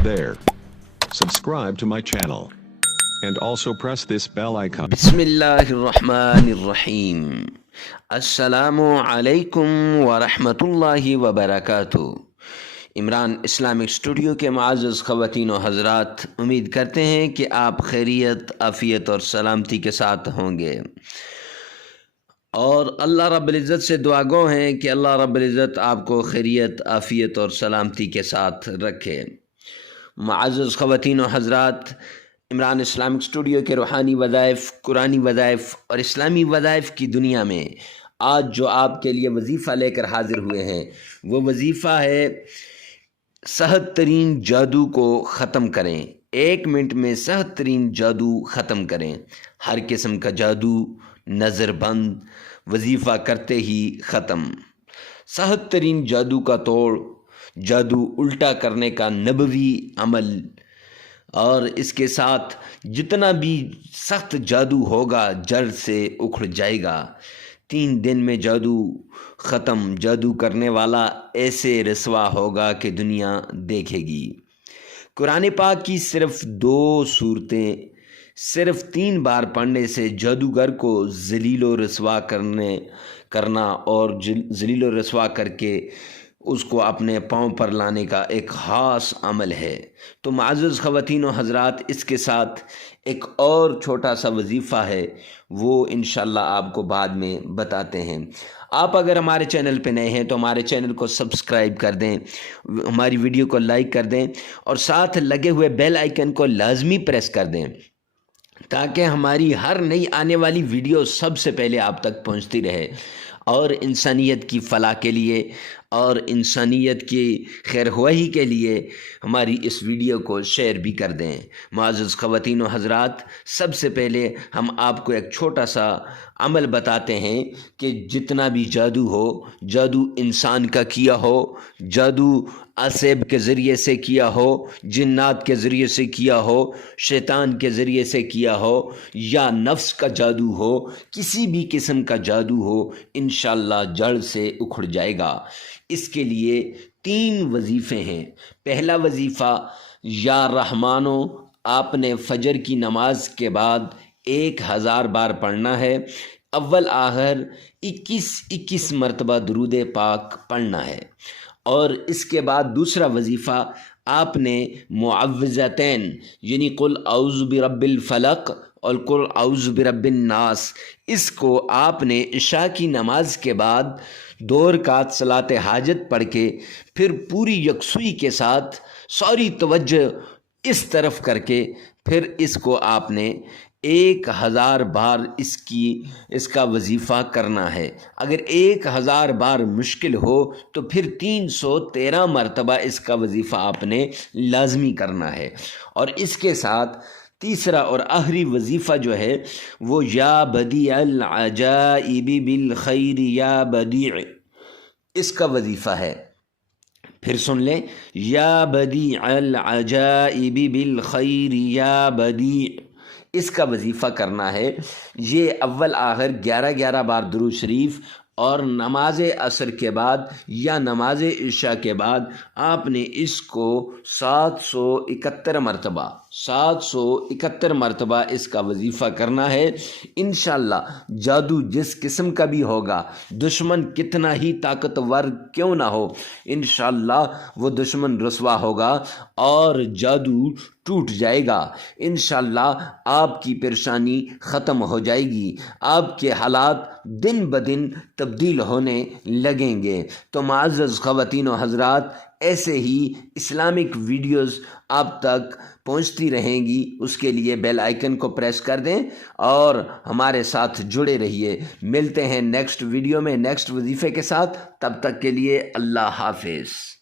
Hey there. Subscribe to my channel. And also press this bell icon. बिस्मिल्लाहिर्रहमानिर्रहीम। अस्सलामु अलैकुम वरहमतुल्लाहि वबरकातुहू। इमरान इस्लामिक स्टूडियो के मुअज़्ज़ज़ ख़वातीन व हज़रात, उम्मीद करते हैं कि आप खैरियत, आफ़ियत और सलामती के साथ होंगे, और अल्लाह रब्बुल इज़्ज़त से दुआ गो हैं कि अल्लाह रब्बुल इज़्ज़त आपको खैरियत, आफ़ियत और सलामती के साथ रखे। मुअज़्ज़ज़ ख़वातीन व हज़रात, इमरान इस्लामिक स्टूडियो के रूहानी वज़ाइफ़, कुरानी वज़ाइफ़ और इस्लामी वज़ाइफ़ की दुनिया में आज जो आपके लिए वजीफ़ा लेकर हाज़िर हुए हैं, वो वजीफ़ा है सहद तरीन जादू को ख़त्म करें। 1 मिनट में सहद तरीन जादू ख़त्म करें। हर किस्म का जादू नज़रबंद वजीफ़ा करते ही ख़त्म। सहद तरीन जादू का तोड़, जादू उल्टा करने का नबवी अमल, और इसके साथ जितना भी सख्त जादू होगा जड़ से उखड़ जाएगा। 3 दिन में जादू ख़त्म। जादू करने वाला ऐसे रसवा होगा कि दुनिया देखेगी। कुरान पाक की सिर्फ़ 2 सूरतें सिर्फ़ 3 बार पढ़ने से जादूगर को ज़लील व रसवा करना और ज़लील व रसवा करके उसको अपने पाँव पर लाने का एक ख़ास अमल है। तो मुअज़्ज़ज़ ख़वातीन व हज़रात, इसके साथ एक और छोटा सा वजीफ़ा है, वो इंशाअल्लाह आपको बाद में बताते हैं। आप अगर हमारे चैनल पे नए हैं तो हमारे चैनल को सब्सक्राइब कर दें, हमारी वीडियो को लाइक कर दें और साथ लगे हुए बेल आइकन को लाजमी प्रेस कर दें, ताकि हमारी हर नई आने वाली वीडियो सबसे पहले आप तक पहुंचती रहे। और इंसानियत की फ़लाह के लिए और इंसानियत की खैरख्वाही के लिए हमारी इस वीडियो को शेयर भी कर दें। मुअज़्ज़ज़ ख़वातीन व हज़रात, सबसे पहले हम आपको एक छोटा सा अमल बताते हैं कि जितना भी जादू हो, जादू इंसान का किया हो, जादू असेब के ज़रिए से किया हो, जिन्नात के ज़रिए से किया हो, शैतान के ज़रिए से किया हो, या नफ्स का जादू हो, किसी भी किस्म का जादू हो, इंशाअल्लाह जड़ से उखड़ जाएगा। इसके लिए 3 वजीफ़े हैं। पहला वजीफ़ा, या रहमानो, आपने फजर की नमाज के बाद 1000 बार पढ़ना है। अव्वल आखिर 21 मरतबा दुरूद पाक पढ़ना है। और इसके बाद दूसरा वजीफ़ा, आपने मुअव्विज़तैन यानी कुल औज़ु बिरब्बिल फलक और कुल औज़ु बिरब्बिन नास, इसको आपने इशा की नमाज के बाद 2 रकात सलात हाजत पढ़ के फिर पूरी यकसुई के साथ सारी तवज्जो इस तरफ करके फिर इसको आपने 1000 बार इसका वजीफ़ा करना है। अगर 1000 बार मुश्किल हो तो फिर 313 मरतबा इसका वजीफ़ा आपने लाजमी करना है। और इसके साथ तीसरा और आखिरी वजीफ़ा जो है वो या बदी अल अजाइबी बिल खैर या बदी, इसका वजीफ़ा है। फिर सुन लें, या बदी अल अजाइबी बिल खैर या बदी, इसका वजीफ़ा करना है। ये अव्वल आखिर 11-11 बार दुरूद शरीफ और नमाज असर के बाद या नमाज इशा के बाद आपने इसको 771 मरतबा इसका वजीफ़ा करना है। इंशाअल्लाह जादू जिस किस्म का भी होगा, दुश्मन कितना ही ताकतवर क्यों ना हो, इंशाअल्लाह वो दुश्मन रुसवा होगा और जादू टूट जाएगा। इंशाअल्लाह आपकी परेशानी ख़त्म हो जाएगी, आपके हालात दिन ब दिन तब्दील होने लगेंगे। तो मुअज़्ज़ज़ ख़वातीन व हज़रात, ऐसे ही इस्लामिक वीडियोस आप तक पहुंचती रहेंगी, उसके लिए बेल आइकन को प्रेस कर दें और हमारे साथ जुड़े रहिए। मिलते हैं नेक्स्ट वीडियो में नेक्स्ट वजीफ़े के साथ। तब तक के लिए अल्लाह हाफ़िज़।